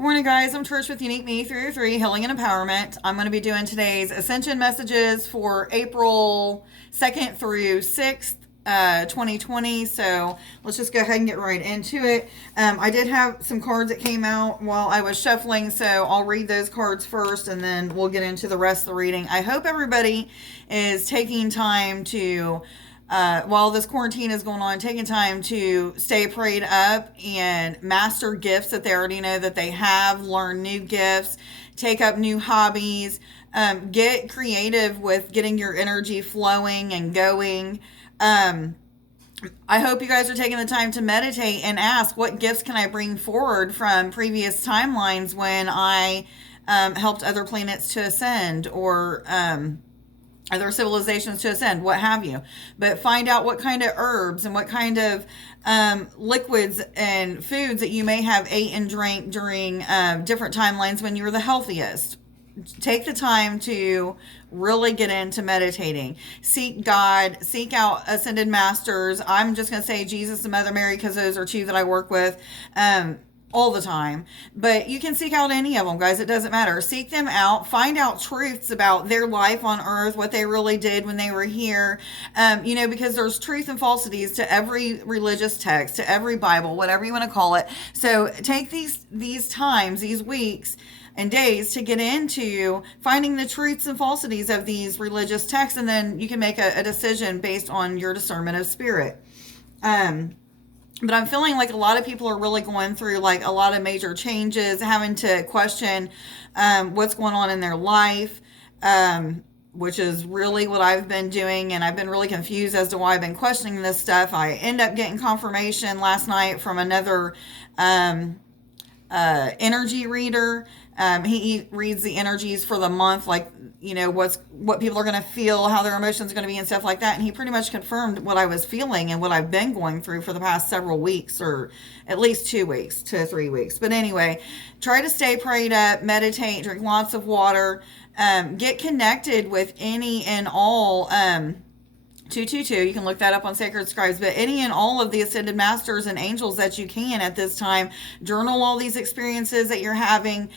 Good morning, guys. I'm Trish with Unique Me 303 Healing and Empowerment. I'm going to be doing today's Ascension messages for April 2nd through 6th, 2020. So let's just go ahead and get right into it. I did have some cards that came out while I was shuffling, so I'll read those cards first and then we'll get into the rest of the reading. I hope everybody is taking time to while this quarantine is going on, taking time to stay prayed up and master gifts that they already know that they have, learn new gifts, take up new hobbies, get creative with getting your energy flowing and going. I hope you guys are taking the time to meditate and ask, what gifts can I bring forward from previous timelines when I helped other planets to ascend, or other civilizations to ascend, what have you. But find out what kind of herbs and what kind of liquids and foods that you may have ate and drank during different timelines when you were the healthiest. Take the time to really get into meditating. Seek God, seek out ascended masters. I'm just going to say Jesus and Mother Mary because those are two that I work with all the time. But you can seek out any of them, guys. It doesn't matter. Seek them out. Find out truths about their life on earth, what they really did when they were here. Because there's truth and falsities to every religious text, to every Bible, whatever you want to call it. So take these times, these weeks and days to get into finding the truths and falsities of these religious texts, and then you can make a decision based on your discernment of spirit. But I'm feeling like a lot of people are really going through like a lot of major changes, having to question what's going on in their life, which is really what I've been doing. And I've been really confused as to why I've been questioning this stuff. I end up getting confirmation last night from another energy reader. He reads the energies for the month, like, what people are going to feel, how their emotions are going to be and stuff like that. And he pretty much confirmed what I was feeling and what I've been going through for the past several weeks, or at least 2 weeks to 3 weeks. But anyway, try to stay prayed up, meditate, drink lots of water, get connected with any and all, 222, you can look that up on Sacred Scribes, but any and all of the ascended masters and angels that you can at this time. Journal all these experiences that you're having,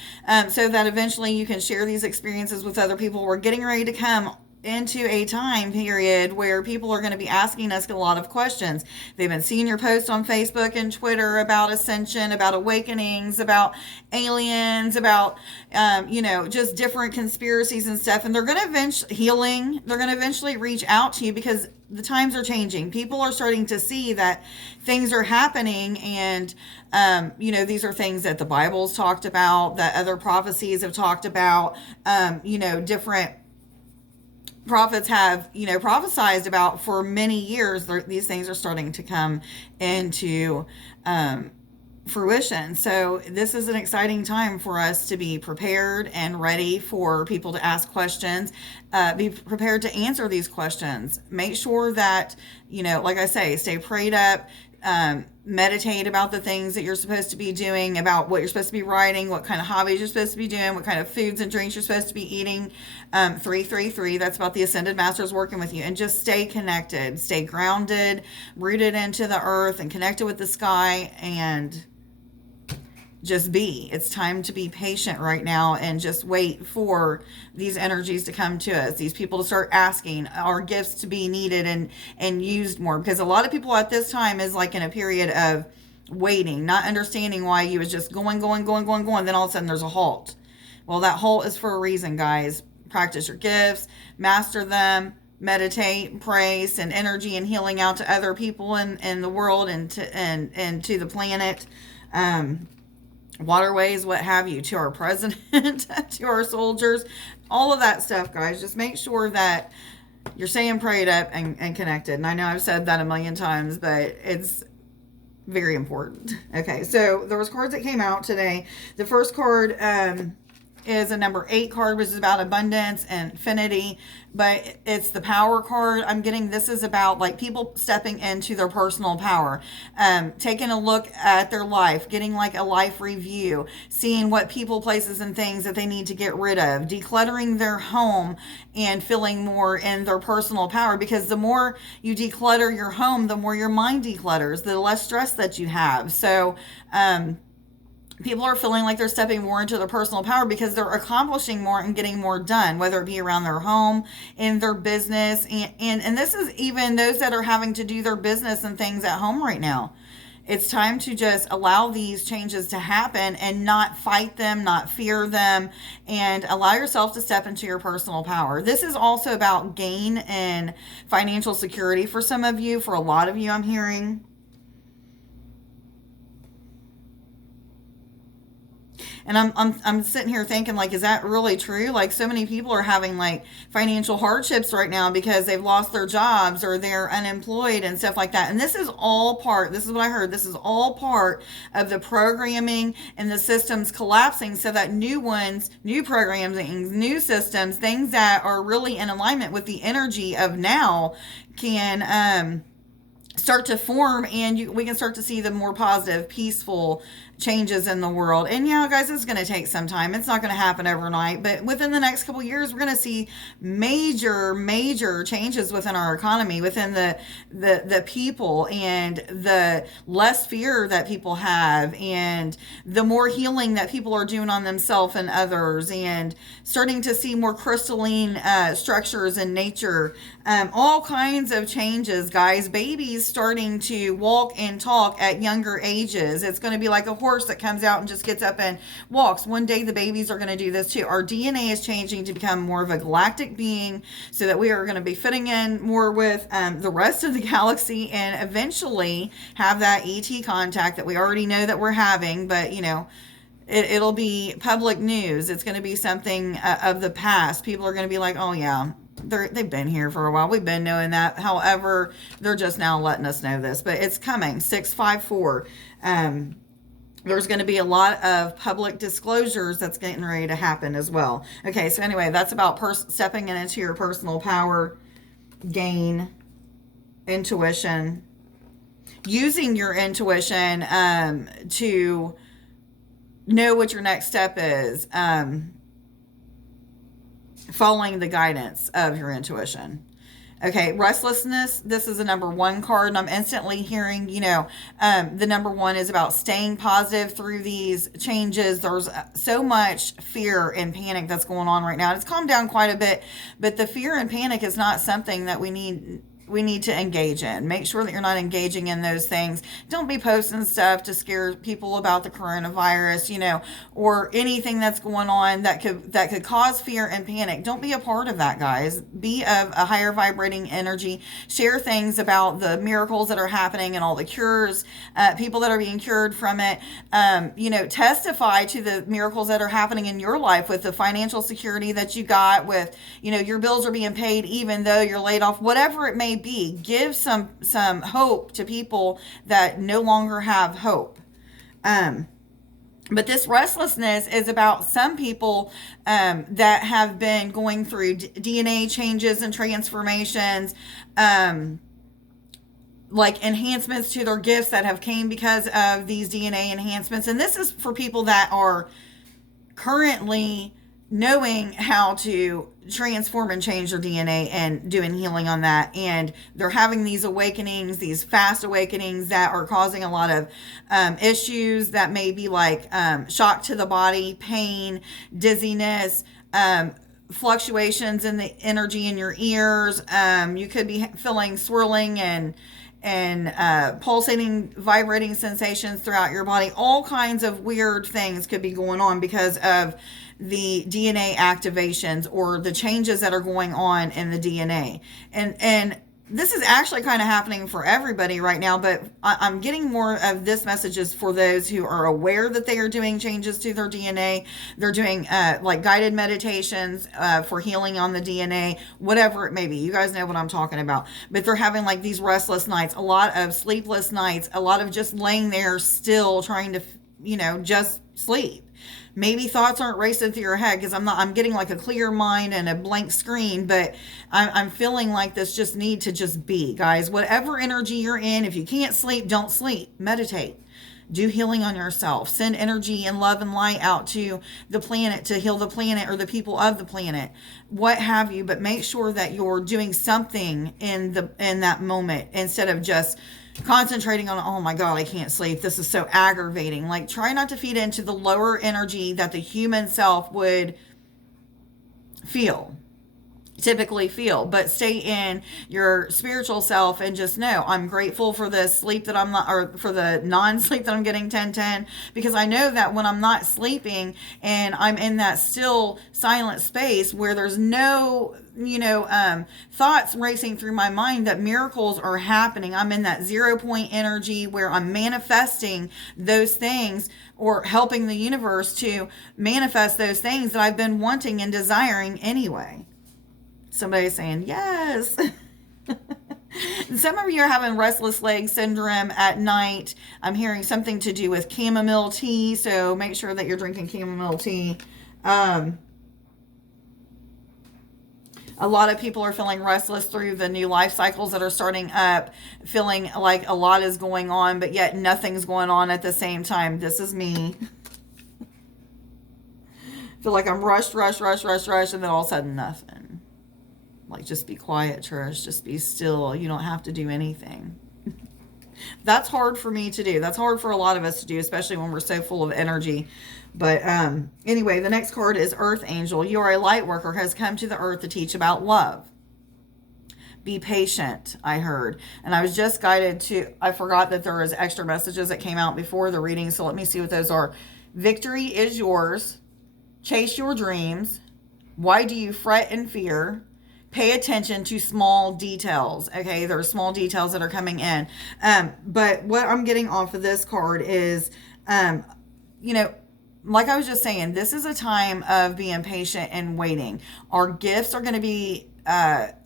so that eventually you can share these experiences with other people. We're getting ready to come into a time period where people are going to be asking us a lot of questions. They've been seeing your posts on Facebook and Twitter about ascension, about awakenings, about aliens, about just different conspiracies and stuff. And they're going to eventually reach out to you because the times are changing. People are starting to see that things are happening, and these are things that the Bible's talked about, that other prophecies have talked about, different prophets have prophesized about for many years. These things are starting to come into fruition. So this is an exciting time for us to be prepared and ready for people to ask questions, be prepared to answer these questions. Make sure that, like I say, stay prayed up, meditate about the things that you're supposed to be doing, about what you're supposed to be writing, what kind of hobbies you're supposed to be doing, what kind of foods and drinks you're supposed to be eating. 333, that's about the Ascended Masters working with you. And just stay connected, stay grounded, rooted into the earth and connected with the sky, and just be. It's time to be patient right now and just wait for these energies to come to us, these people to start asking, our gifts to be needed and used more. Because a lot of people at this time is like in a period of waiting, not understanding why you was just going. Then all of a sudden there's a halt. Well, that halt is for a reason, guys. Practice your gifts, master them, meditate, pray, send energy and healing out to other people in the world and to the planet. Waterways, what have you, to our president, to our soldiers, all of that stuff, guys. Just make sure that you're staying prayed up and connected. And I know I've said that a million times, but it's very important. Okay, so there was cards that came out today. The first card is a number 8 card, which is about abundance and infinity, but it's the power card. I'm getting this is about like people stepping into their personal power, taking a look at their life, getting like a life review, seeing what people, places, and things that they need to get rid of, decluttering their home and feeling more in their personal power, because the more you declutter your home, the more your mind declutters, the less stress that you have. So people are feeling like they're stepping more into their personal power because they're accomplishing more and getting more done, whether it be around their home, in their business. And this is even those that are having to do their business and things at home right now. It's time to just allow these changes to happen and not fight them, not fear them, and allow yourself to step into your personal power. This is also about gain and financial security for some of you, for a lot of you, I'm hearing. And I'm sitting here thinking, like, is that really true? Like, so many people are having like financial hardships right now because they've lost their jobs or they're unemployed and stuff like that. And this is all part, this is what I heard, this is all part of the programming and the systems collapsing so that new ones, new programming, new systems, things that are really in alignment with the energy of now can start to form, and we can start to see the more positive, peaceful changes in the world. And yeah, guys, it's going to take some time. It's not going to happen overnight, but within the next couple of years, we're going to see major changes within our economy, within the people, and the less fear that people have, and the more healing that people are doing on themselves and others, and starting to see more crystalline structures in nature. All kinds of changes, guys. Babies starting to walk and talk at younger ages. It's going to be like a horse that comes out and just gets up and walks. One day the babies are going to do this too. Our DNA is changing to become more of a galactic being so that we are going to be fitting in more with the rest of the galaxy, and eventually have that ET contact that we already know that we're having, but it'll be public news. It's going to be something of the past. People are going to be like, oh yeah, they've been here for a while. We've been knowing that. However, they're just now letting us know this, but it's coming. 654. There's going to be a lot of public disclosures that's getting ready to happen as well. Okay, so anyway, that's about stepping into your personal power, gain, intuition, using your intuition to know what your next step is, following the guidance of your intuition. Okay, restlessness, this is a number 1 card, and I'm instantly hearing, the number 1 is about staying positive through these changes. There's so much fear and panic that's going on right now. It's calmed down quite a bit, but the fear and panic is not something that we need to engage in. Make sure that you're not engaging in those things. Don't be posting stuff to scare people about the coronavirus, or anything that's going on that could cause fear and panic. Don't be a part of that, guys. Be of a higher vibrating energy. Share things about the miracles that are happening and all the cures, people that are being cured from it. Testify to the miracles that are happening in your life with the financial security that you got, with, your bills are being paid even though you're laid off, whatever it may be. Give some hope to people that no longer have hope. But this restlessness is about some people that have been going through DNA changes and transformations, like enhancements to their gifts that have came because of these DNA enhancements. And this is for people that are currently knowing how to transform and change their DNA and doing healing on that. And they're having these awakenings, these fast awakenings that are causing a lot of issues that may be like shock to the body, pain, dizziness, fluctuations in the energy in your ears. You could be feeling swirling and pulsating, vibrating sensations throughout your body. All kinds of weird things could be going on because of the DNA activations or the changes that are going on in the DNA. And this is actually kind of happening for everybody right now, but I'm getting more of this messages for those who are aware that they are doing changes to their DNA. They're doing like guided meditations for healing on the DNA, whatever it may be. You guys know what I'm talking about. But they're having like these restless nights, a lot of sleepless nights, a lot of just laying there still trying to, just sleep. Maybe thoughts aren't racing through your head because I'm getting like a clear mind and a blank screen, but I'm feeling like this just need to just be, guys. Whatever energy you're in, if you can't sleep, don't sleep. Meditate. Do healing on yourself. Send energy and love and light out to the planet to heal the planet or the people of the planet, what have you. But make sure that you're doing something in that moment instead of just concentrating on, oh my God, I can't sleep. This is so aggravating. Like, try not to feed into the lower energy that the human self would typically feel, but stay in your spiritual self and just know, I'm grateful for the sleep that I'm not, or for the non-sleep that I'm getting 10-10, because I know that when I'm not sleeping and I'm in that still silent space where there's no thoughts racing through my mind, that miracles are happening. I'm in that 0 point energy where I'm manifesting those things, or helping the universe to manifest those things that I've been wanting and desiring anyway. Somebody's saying yes. Some of you are having restless leg syndrome at night. I'm hearing something to do with chamomile tea, so make sure that you're drinking chamomile tea. A lot of people are feeling restless through the new life cycles that are starting up, feeling like a lot is going on, but yet nothing's going on at the same time. This is me. Feel like I'm rushed, and then all of a sudden nothing. Like, just be quiet, Trish. Just be still. You don't have to do anything. That's hard for me to do. That's hard for a lot of us to do, especially when we're so full of energy. But anyway, the next card is Earth Angel. You are a light worker, has come to the earth to teach about love. Be patient, I heard. And I was just guided to, I forgot that there was extra messages that came out before the reading, so let me see what those are. Victory is yours. Chase your dreams. Why do you fret and fear? Pay attention to small details. Okay, there are small details that are coming in. But what I'm getting off of this card is, like I was just saying, this is a time of being patient and waiting. Our gifts are going to be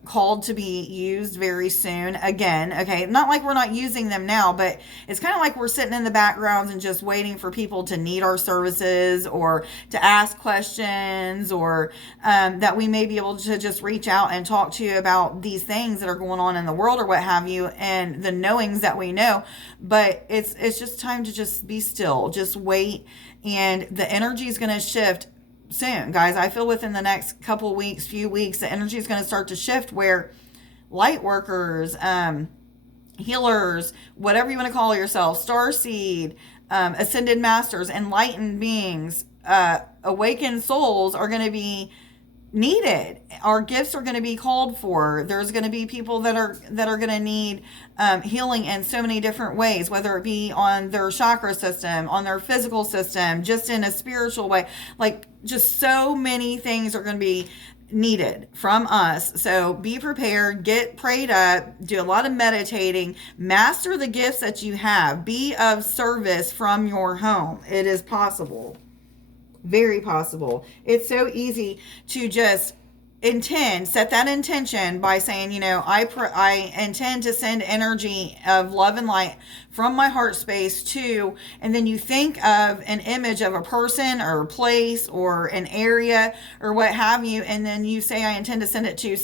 called to be used very soon again. Okay, not like we're not using them now, but it's kind of like we're sitting in the backgrounds and just waiting for people to need our services, or to ask questions, or that we may be able to just reach out and talk to you about these things that are going on in the world, or what have you, and the knowings that we know. But it's just time to just be still, just wait, and the energy is going to shift soon, guys. I feel within the next few weeks, the energy is going to start to shift, where light workers, healers, whatever you want to call yourself, starseed, ascended masters, enlightened beings, awakened souls are going to be needed. Our gifts are going to be called for. There's going to be people that are going to need healing in so many different ways, whether it be on their chakra system, on their physical system, just in a spiritual way. Like, just so many things are going to be needed from us. So be prepared, get prayed up, do a lot of meditating, master the gifts that you have, be of service from your home. It is possible. Very possible. It's so easy to just set that intention by saying, I intend to send energy of love and light from my heart space to, and then you think of an image of a person or a place or an area or what have you, and then you say, I intend to send it to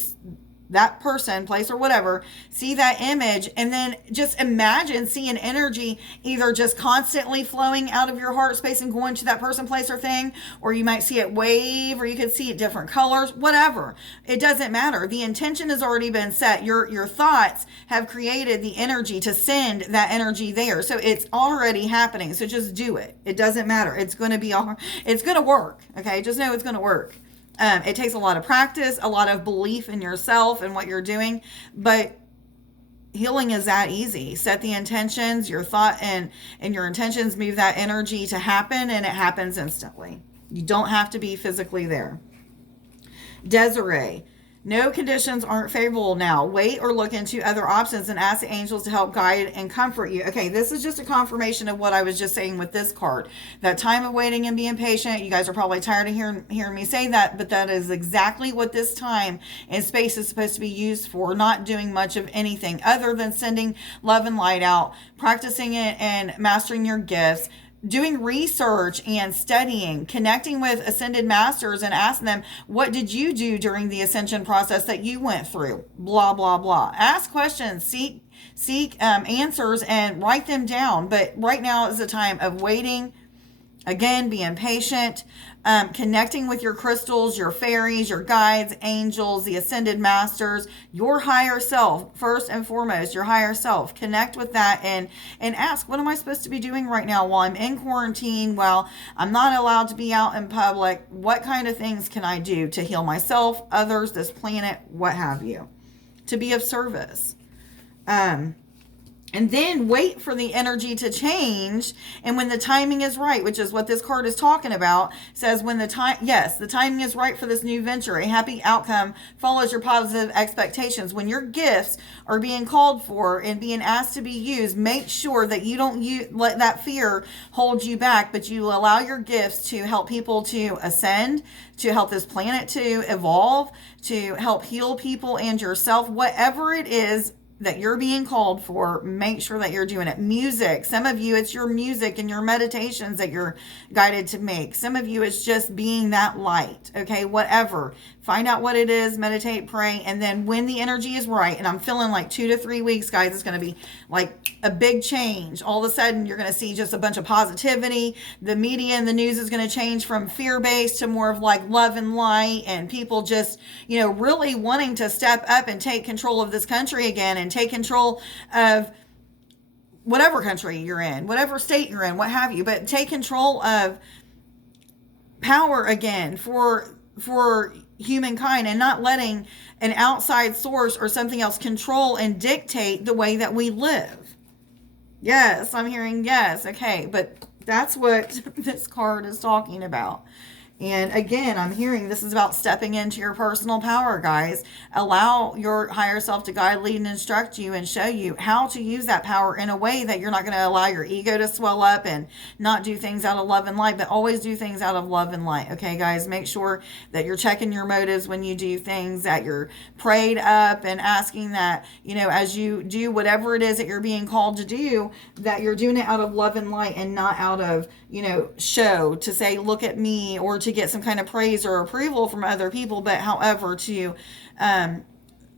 that person, place, or whatever. See that image, and then just imagine seeing energy either just constantly flowing out of your heart space and going to that person, place, or thing, or you might see it wave, or you could see it different colors, whatever. It doesn't matter. The intention has already been set. Your thoughts have created the energy to send that energy there. So it's already happening. So just do it. It doesn't matter. It's going to work. Okay. Just know it's going to work. It takes a lot of practice, a lot of belief in yourself and what you're doing, but healing is that easy. Set the intentions, your thought and your intentions move that energy to happen, and it happens instantly. You don't have to be physically there. Desiree, no conditions aren't favorable now. Wait or look into other options and ask the angels to help guide and comfort you. Okay, this is just a confirmation of what I was just saying with this card. That time of waiting and being patient, you guys are probably tired of hearing me say that, but that is exactly what this time and space is supposed to be used for. Not doing much of anything other than sending love and light out, practicing it and mastering your gifts, doing research and studying, connecting with ascended masters and asking them, what did you do during the ascension process that you went through? Blah, blah, blah. Ask questions, seek answers, and write them down. But right now is a time of waiting Again, being patient, connecting with your crystals, your fairies, your guides, angels, the ascended masters, your higher self, first and foremost, your higher self. Connect with that and ask, what am I supposed to be doing right now while I'm in quarantine, while I'm not allowed to be out in public? What kind of things can I do to heal myself, others, this planet, what have you, to be of service? And then wait for the energy to change. And when the timing is right, which is what this card is talking about, says when the timing is right for this new venture, a happy outcome follows your positive expectations. When your gifts are being called for and being asked to be used, make sure that you don't let that fear hold you back, but you allow your gifts to help people to ascend, to help this planet to evolve, to help heal people and yourself. Whatever it is that you're being called for, make sure that you're doing it. Music. Some of you, it's your music and your meditations that you're guided to make. Some of you, it's just being that light. Okay, whatever. Find out what it is, meditate, pray, and then when the energy is right, and I'm feeling like 2 to 3 weeks, guys, it's going to be like a big change. All of a sudden, you're going to see just a bunch of positivity. The media and the news is going to change from fear-based to more of like love and light, and people just, really wanting to step up and take control of this country again and take control of whatever country you're in, whatever state you're in, what have you, but take control of power again for humankind, and not letting an outside source or something else control and dictate the way that we live. Yes, I'm hearing yes. Okay, but that's what this card is talking about. And again, I'm hearing this is about stepping into your personal power, guys. Allow your higher self to guide, lead, and instruct you and show you how to use that power in a way that you're not going to allow your ego to swell up and not do things out of love and light, but always do things out of love and light. Okay, guys, make sure that you're checking your motives when you do things, that you're prayed up and asking that, as you do whatever it is that you're being called to do, that you're doing it out of love and light and not out of, show to say, look at me, or to get some kind of praise or approval from other people, but however to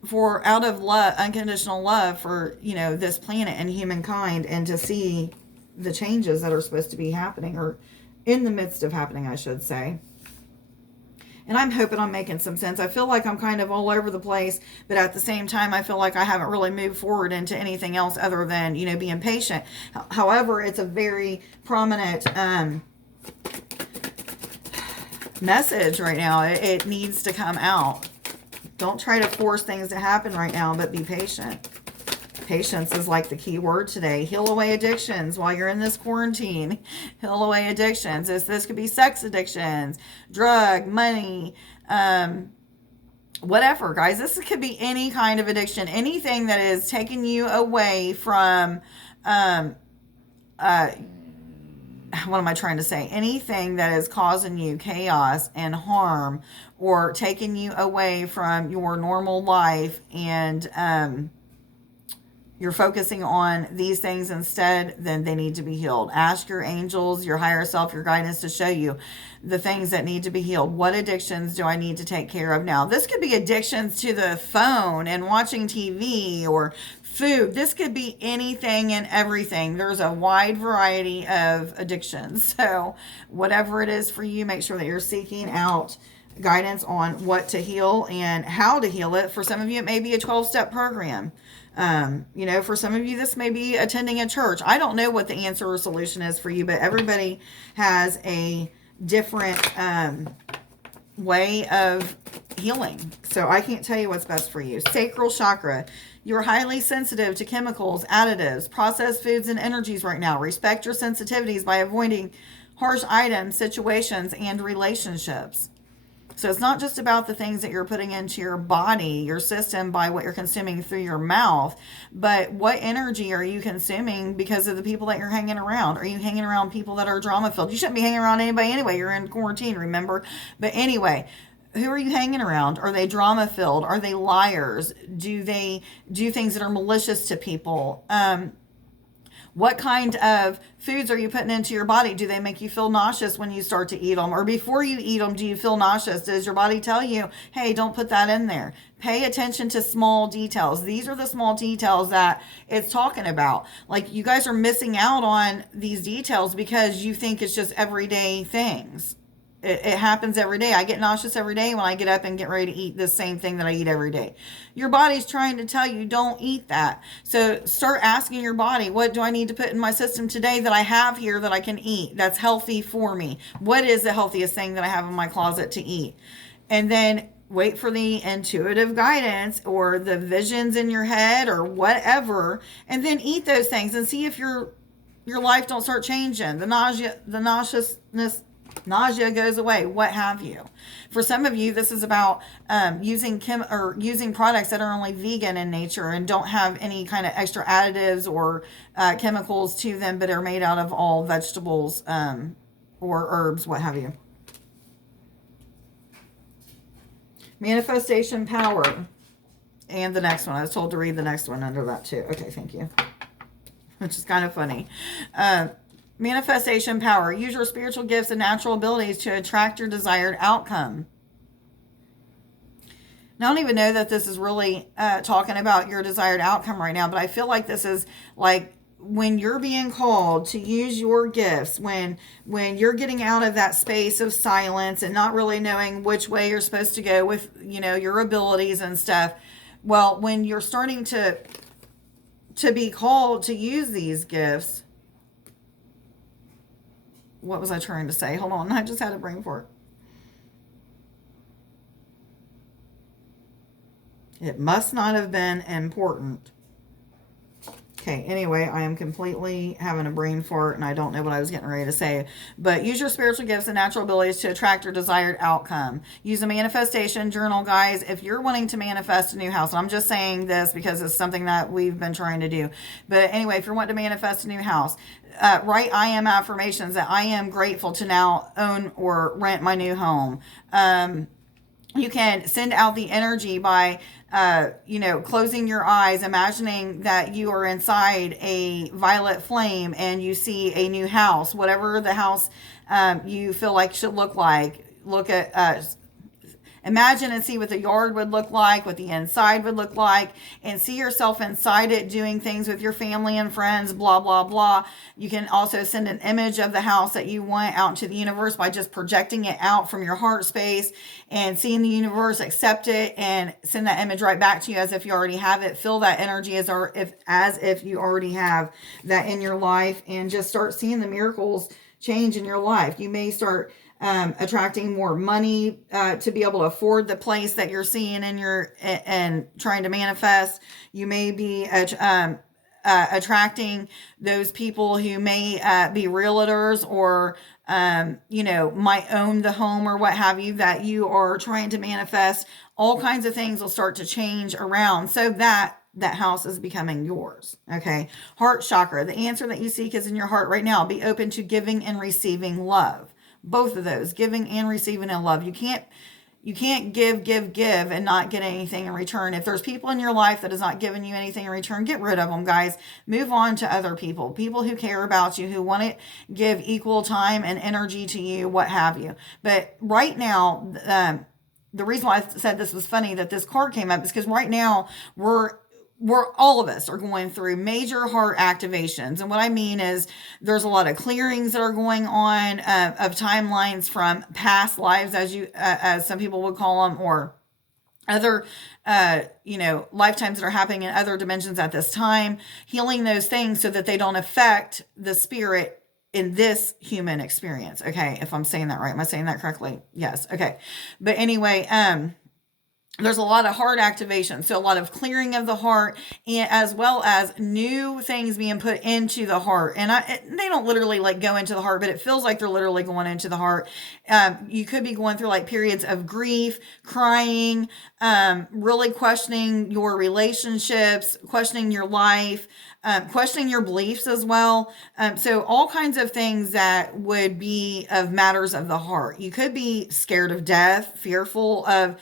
for out of love, unconditional love for this planet and humankind, and to see the changes that are supposed to be happening, or in the midst of happening, I should say. And I'm hoping I'm making some sense. I feel like I'm kind of all over the place, but at the same time, I feel like I haven't really moved forward into anything else other than, being patient. However, it's a very prominent message right now. It needs to come out. Don't try to force things to happen right now, but be patient. Patience is like the key word today. Heal away addictions while you're in this quarantine. Heal away addictions. This could be sex addictions, drug, money, whatever, guys. This could be any kind of addiction. Anything that is taking you away from, what am I trying to say? Anything that is causing you chaos and harm, or taking you away from your normal life, and you're focusing on these things instead, then they need to be healed. Ask your angels, your higher self, your guidance to show you the things that need to be healed. What addictions do I need to take care of now? This could be addictions to the phone and watching TV or food. This could be anything and everything. There's a wide variety of addictions. So whatever it is for you, make sure that you're seeking out guidance on what to heal and how to heal it. For some of you, it may be a 12-step program. For some of you, this may be attending a church. I don't know what the answer or solution is for you, but everybody has a different way of healing. So I can't tell you what's best for you. Sacral chakra. You're highly sensitive to chemicals, additives, processed foods, and energies right now. Respect your sensitivities by avoiding harsh items, situations, and relationships. So it's not just about the things that you're putting into your body, your system, by what you're consuming through your mouth, but what energy are you consuming because of the people that you're hanging around? Are you hanging around people that are drama filled? You shouldn't be hanging around anybody anyway. You're in quarantine, remember? But anyway, who are you hanging around? Are they drama filled? Are they liars? Do they do things that are malicious to people? What kind of foods are you putting into your body? Do they make you feel nauseous when you start to eat them? Or before you eat them, do you feel nauseous? Does your body tell you, hey, don't put that in there? Pay attention to small details. These are the small details that it's talking about. Like, you guys are missing out on these details because you think it's just everyday things. It happens every day. I get nauseous every day when I get up and get ready to eat the same thing that I eat every day. Your body's trying to tell you, don't eat that. So start asking your body, what do I need to put in my system today that I have here that I can eat that's healthy for me? What is the healthiest thing that I have in my closet to eat? And then wait for the intuitive guidance or the visions in your head or whatever, and then eat those things and see if your life don't start changing. The nausea goes away, what have you. For some of you, this is about using products that are only vegan in nature and don't have any kind of extra additives or chemicals to them, but are made out of all vegetables or herbs, what have you. Manifestation power. And the next one. I was told to read the next one under that too. Okay, thank you. Which is kind of funny. Manifestation power. Use your spiritual gifts and natural abilities to attract your desired outcome. Now, I don't even know that this is really talking about your desired outcome right now, but I feel like this is like when you're being called to use your gifts, when you're getting out of that space of silence and not really knowing which way you're supposed to go with, your abilities and stuff. Well, when you're starting to be called to use these gifts, what was I trying to say? Hold on. I just had a brain fart. It must not have been important. Okay, anyway, I am completely having a brain fart and I don't know what I was getting ready to say. But use your spiritual gifts and natural abilities to attract your desired outcome. Use a manifestation journal, guys. If you're wanting to manifest a new house, and I'm just saying this because it's something that we've been trying to do. But anyway, if you're wanting to manifest a new house, write I am affirmations that I am grateful to now own or rent my new home. You can send out the energy by, closing your eyes, imagining that you are inside a violet flame and you see a new house, whatever the house you feel like should look like. Imagine and see what the yard would look like, what the inside would look like, and see yourself inside it doing things with your family and friends, blah, blah, blah. You can also send an image of the house that you want out into the universe by just projecting it out from your heart space and seeing the universe accept it and send that image right back to you as if you already have it. Feel that energy as if you already have that in your life, and just start seeing the miracles change in your life. You may start attracting more money to be able to afford the place that you're seeing and trying to manifest. You may be attracting those people who may be realtors or might own the home or what have you that you are trying to manifest. All kinds of things will start to change around so that house is becoming yours. Okay. Heart chakra. The answer that you seek is in your heart right now. Be open to giving and receiving love. Both of those, giving and receiving in love. You can't give and not get anything in return. If there's people in your life that is not giving you anything in return, get rid of them, guys. Move on to other people who care about you, who want to give equal time and energy to you, what have you. But right now, the reason why I said this was funny that this card came up is because right now we're all of us are going through major heart activations. And what I mean is there's a lot of clearings that are going on of timelines from past lives, as some people would call them, or other, lifetimes that are happening in other dimensions at this time, healing those things so that they don't affect the spirit in this human experience. Okay. If I'm saying that right, am I saying that correctly? Yes. Okay. But anyway, there's a lot of heart activation. So a lot of clearing of the heart, and as well as new things being put into the heart. And they don't literally go into the heart, but it feels like they're literally going into the heart. You could be going through periods of grief, crying, really questioning your relationships, questioning your life, questioning your beliefs as well. So all kinds of things that would be of matters of the heart. You could be scared of death, fearful of,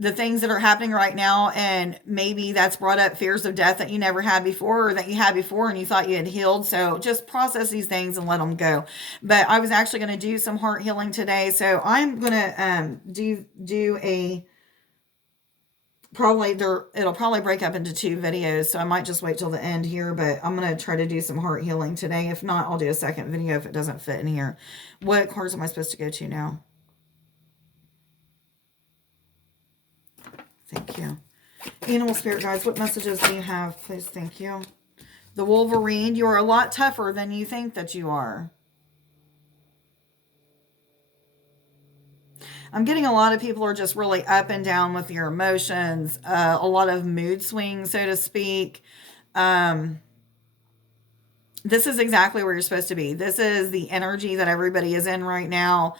the things that are happening right now, and maybe that's brought up fears of death that you never had before, or that you had before and you thought you had healed. So just process these things and let them go. But I was actually going to do some heart healing today, so I'm going to do a it'll probably break up into 2 videos, so I might just wait till the end here, but I'm going to try to do some heart healing today. If not, I'll do a second video if it doesn't fit in here. What cards am I supposed to go to now? Thank you. Animal spirit guides, what messages do you have? Please, thank you. The Wolverine, you are a lot tougher than you think that you are. I'm getting a lot of people are just really up and down with your emotions. A lot of mood swings, so to speak. This is exactly where you're supposed to be. This is the energy that everybody is in right now.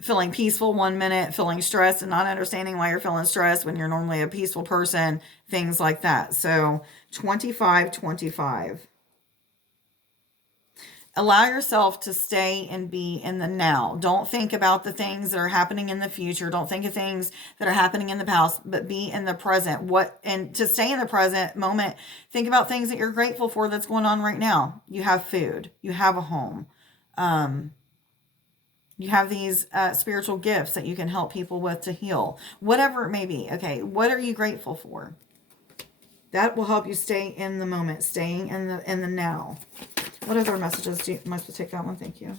Feeling peaceful one minute, feeling stressed and not understanding why you're feeling stressed when you're normally a peaceful person, things like that. So 25. Allow yourself to stay and be in the now. Don't think about the things that are happening in the future. Don't think of things that are happening in the past, but be in the present. And to stay in the present moment, think about things that you're grateful for that's going on right now. You have food. You have a home. You have these spiritual gifts that you can help people with to heal. Whatever it may be. Okay, what are you grateful for? That will help you stay in the moment, staying in the now. What other messages am I supposed to take that one? Thank you.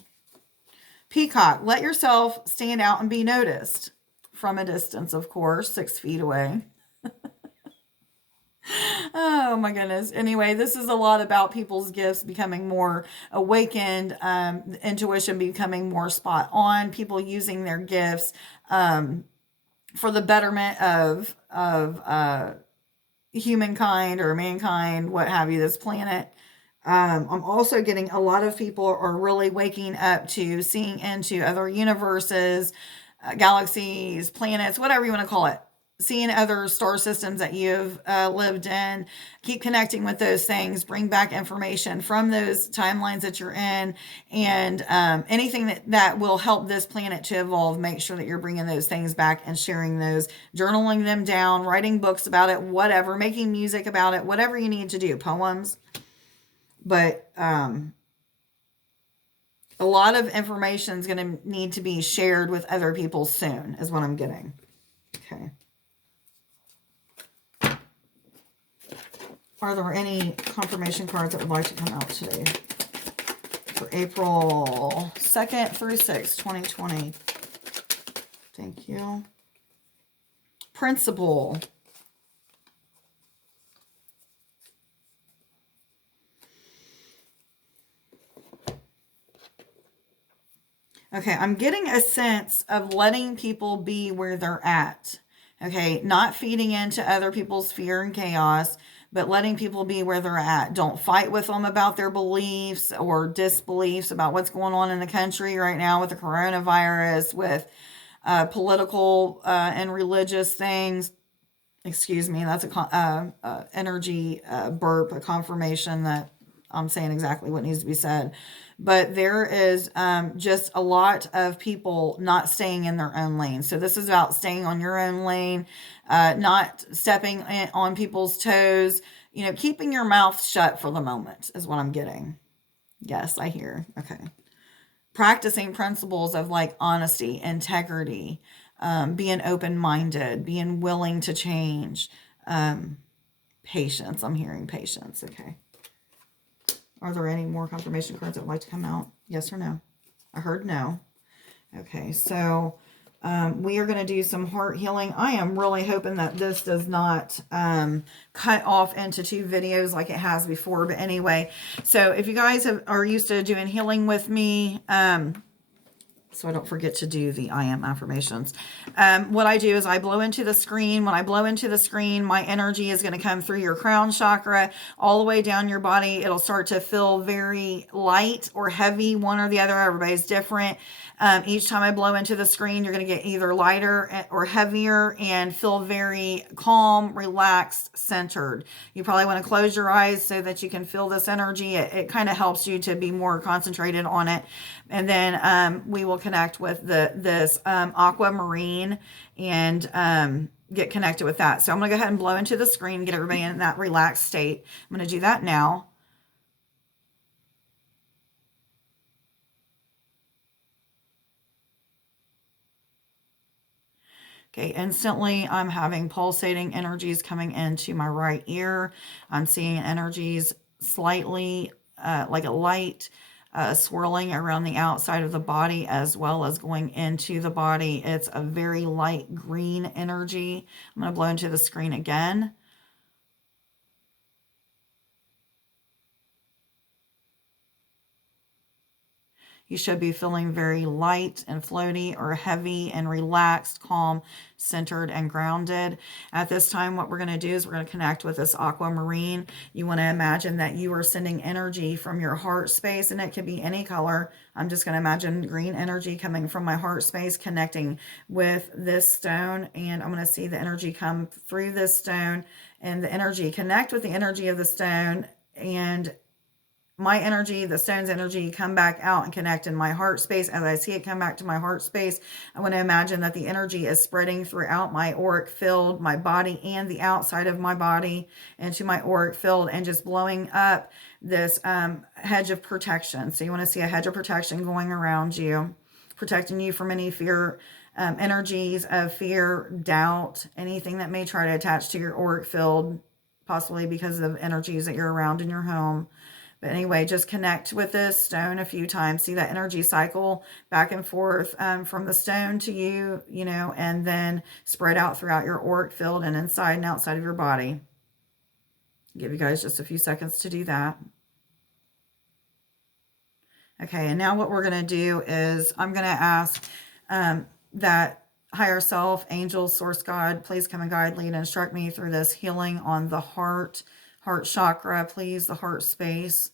Peacock, let yourself stand out and be noticed. From a distance, of course, 6 feet away. Oh my goodness. Anyway, this is a lot about people's gifts becoming more awakened, intuition becoming more spot on, people using their gifts for the betterment of humankind or mankind, what have you, this planet. I'm also getting a lot of people are really waking up to seeing into other universes, galaxies, planets, whatever you want to call it. Seeing other star systems that you've lived in. Keep connecting with those things. Bring back information from those timelines that you're in. And anything that will help this planet to evolve, make sure that you're bringing those things back and sharing those. Journaling them down. Writing books about it. Whatever. Making music about it. Whatever you need to do. Poems. But a lot of information is going to need to be shared with other people soon, is what I'm getting. Okay. Are there any confirmation cards that would like to come out today for April 2nd through 6th, 2020? Thank you. Principle. Okay, I'm getting a sense of letting people be where they're at. Okay, not feeding into other people's fear and chaos, but letting people be where they're at. Don't fight with them about their beliefs or disbeliefs about what's going on in the country right now with the coronavirus, with political and religious things. Excuse me, that's a energy burp, a confirmation that I'm saying exactly what needs to be said. But there is just a lot of people not staying in their own lane. So this is about staying on your own lane, not stepping on people's toes, keeping your mouth shut for the moment is what I'm getting. Yes, I hear. Okay. Practicing principles of like honesty, integrity, being open-minded, being willing to change, patience. I'm hearing patience. Okay. Are there any more confirmation cards that would like to come out? Yes or no? I heard no. Okay, so we are going to do some heart healing. I am really hoping that this does not cut off into 2 videos like it has before. But anyway, so if you guys are used to doing healing with me, so I don't forget to do the I am affirmations. What I do is I blow into the screen. When I blow into the screen, my energy is going to come through your crown chakra all the way down your body. It'll start to feel very light or heavy, one or the other. Everybody's different. Each time I blow into the screen, you're going to get either lighter or heavier and feel very calm, relaxed, centered. You probably want to close your eyes so that you can feel this energy. It kind of helps you to be more concentrated on it. And then we will connect with this aquamarine and get connected with that. So I'm going to go ahead and blow into the screen, get everybody in that relaxed state. I'm going to do that now. Okay, instantly I'm having pulsating energies coming into my right ear. I'm seeing energies slightly like a light swirling around the outside of the body as well as going into the body. It's a very light green energy. I'm going to blow into the screen again. You should be feeling very light and floaty or heavy and relaxed, calm, centered, and grounded. At this time, what we're going to do is we're going to connect with this aquamarine. You want to imagine that you are sending energy from your heart space, and it could be any color. I'm just going to imagine green energy coming from my heart space, connecting with this stone, and I'm going to see the energy come through this stone, and the energy connect with the energy of the stone, and my energy, the stone's energy, come back out and connect in my heart space. As I see it come back to my heart space, I want to imagine that the energy is spreading throughout my auric field, my body, and the outside of my body into my auric field, and just blowing up this hedge of protection. So you want to see a hedge of protection going around you, protecting you from any fear, energies of fear, doubt, anything that may try to attach to your auric field, possibly because of energies that you're around in your home. But anyway, just connect with this stone a few times. See that energy cycle back and forth from the stone to you, and then spread out throughout your auric field and inside and outside of your body. Give you guys just a few seconds to do that. Okay, and now what we're going to do is I'm going to ask that higher self, angels, source God, please come and guide, lead, and instruct me through this healing on the heart chakra, please, the heart space.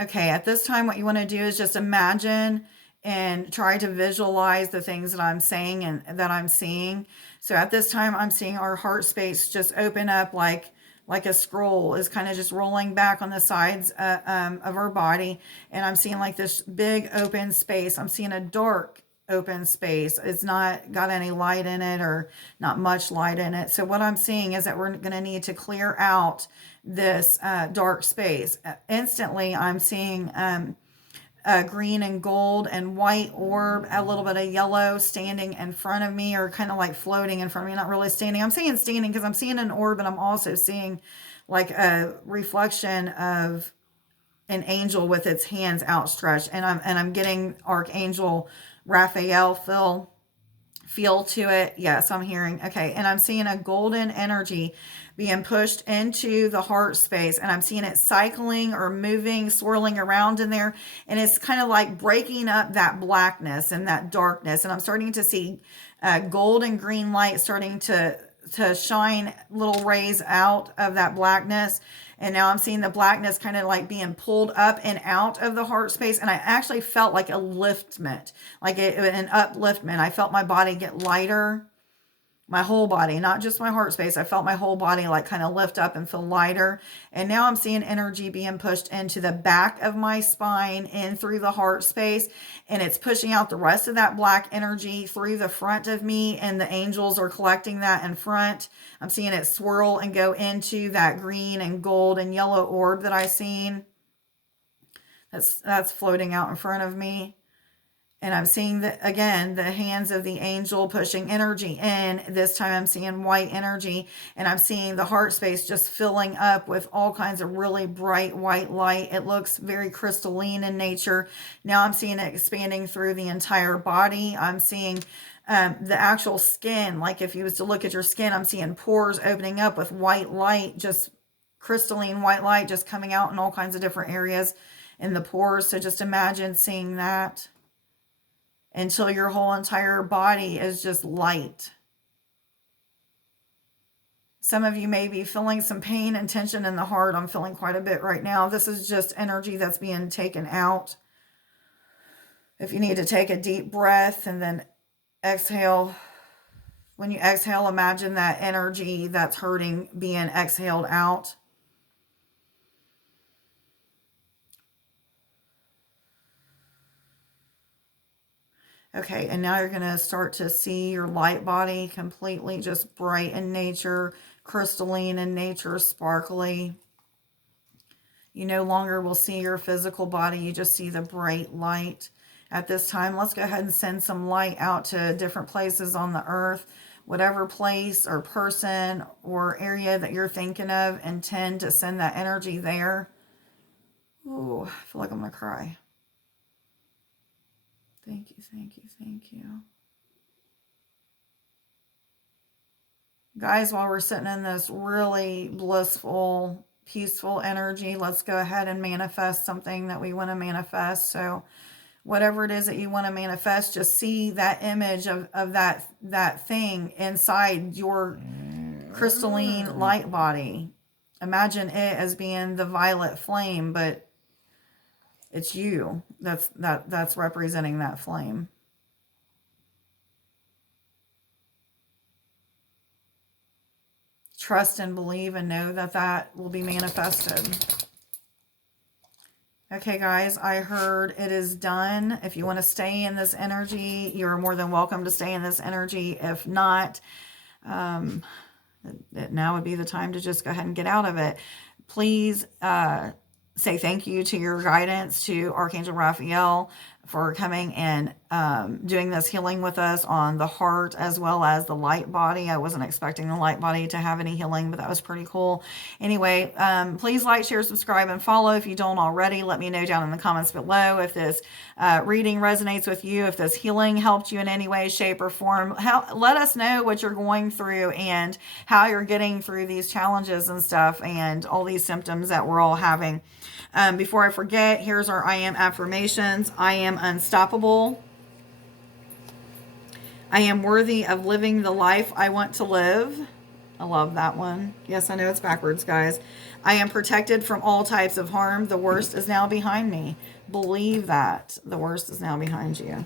Okay, at this time, what you want to do is just imagine and try to visualize the things that I'm saying and that I'm seeing. So at this time, I'm seeing our heart space just open up like a scroll is kind of just rolling back on the sides of our body. And I'm seeing like this big open space. I'm seeing a dark open space. It's not got any light in it or not much light in it. So what I'm seeing is that we're going to need to clear out this dark space. Instantly, I'm seeing green and gold and white orb, a little bit of yellow standing in front of me, or kind of like floating in front of me, not really standing. I'm saying standing because I'm seeing an orb, and I'm also seeing like a reflection of an angel with its hands outstretched, and I'm getting Archangel Raphael feel to it. Yes, I'm hearing. Okay, and I'm seeing a golden energy being pushed into the heart space, and I'm seeing it cycling or moving, swirling around in there, and it's kind of like breaking up that blackness and that darkness, and I'm starting to see gold and green light starting to shine little rays out of that blackness. And now I'm seeing the blackness kind of like being pulled up and out of the heart space. And I actually felt like a liftment, like an upliftment. I felt my body get lighter, my whole body, not just my heart space. I felt my whole body like kind of lift up and feel lighter. And now I'm seeing energy being pushed into the back of my spine, in through the heart space. And it's pushing out the rest of that black energy through the front of me. And the angels are collecting that in front. I'm seeing it swirl and go into that green and gold and yellow orb that I seen. That's floating out in front of me. And I'm seeing, again, the hands of the angel pushing energy in. This time I'm seeing white energy. And I'm seeing the heart space just filling up with all kinds of really bright white light. It looks very crystalline in nature. Now I'm seeing it expanding through the entire body. I'm seeing the actual skin. Like if you was to look at your skin, I'm seeing pores opening up with white light, just crystalline white light just coming out in all kinds of different areas in the pores. So just imagine seeing that, until your whole entire body is just light. Some of you may be feeling some pain and tension in the heart. I'm feeling quite a bit right now. This is just energy that's being taken out. If you need to take a deep breath and then exhale. When you exhale, imagine that energy that's hurting being exhaled out. Okay, and now you're going to start to see your light body completely just bright in nature, crystalline in nature, sparkly. You no longer will see your physical body. You just see the bright light. At this time, let's go ahead and send some light out to different places on the earth. Whatever place or person or area that you're thinking of, intend to send that energy there. Ooh, I feel like I'm going to cry. Thank you, thank you, thank you. Guys, while we're sitting in this really blissful, peaceful energy, let's go ahead and manifest something that we want to manifest. So whatever it is that you want to manifest, just see that image of that thing inside your crystalline light body. Imagine it as being the violet flame, but it's you that's representing that flame. Trust and believe and know that that will be manifested. Okay, guys, I heard it is done. If you want to stay in this energy, you're more than welcome to stay in this energy. If not, now would be the time to just go ahead and get out of it. Please say thank you to your guidance, to Archangel Raphael, for coming and doing this healing with us on the heart as well as the light body. I wasn't expecting the light body to have any healing, but that was pretty cool. Anyway, please like, share, subscribe, and follow if you don't already. Let me know down in the comments below if this reading resonates with you, if this healing helped you in any way, shape, or form. Let us know what you're going through and how you're getting through these challenges and stuff and all these symptoms that we're all having. Before I forget, here's our I am affirmations. I am unstoppable. I am worthy of living the life I want to live. I love that one. Yes, I know it's backwards, guys. I am protected from all types of harm. The worst is now behind me. Believe that. The worst is now behind you.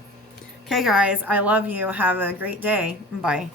Okay, guys, I love you. Have a great day. Bye.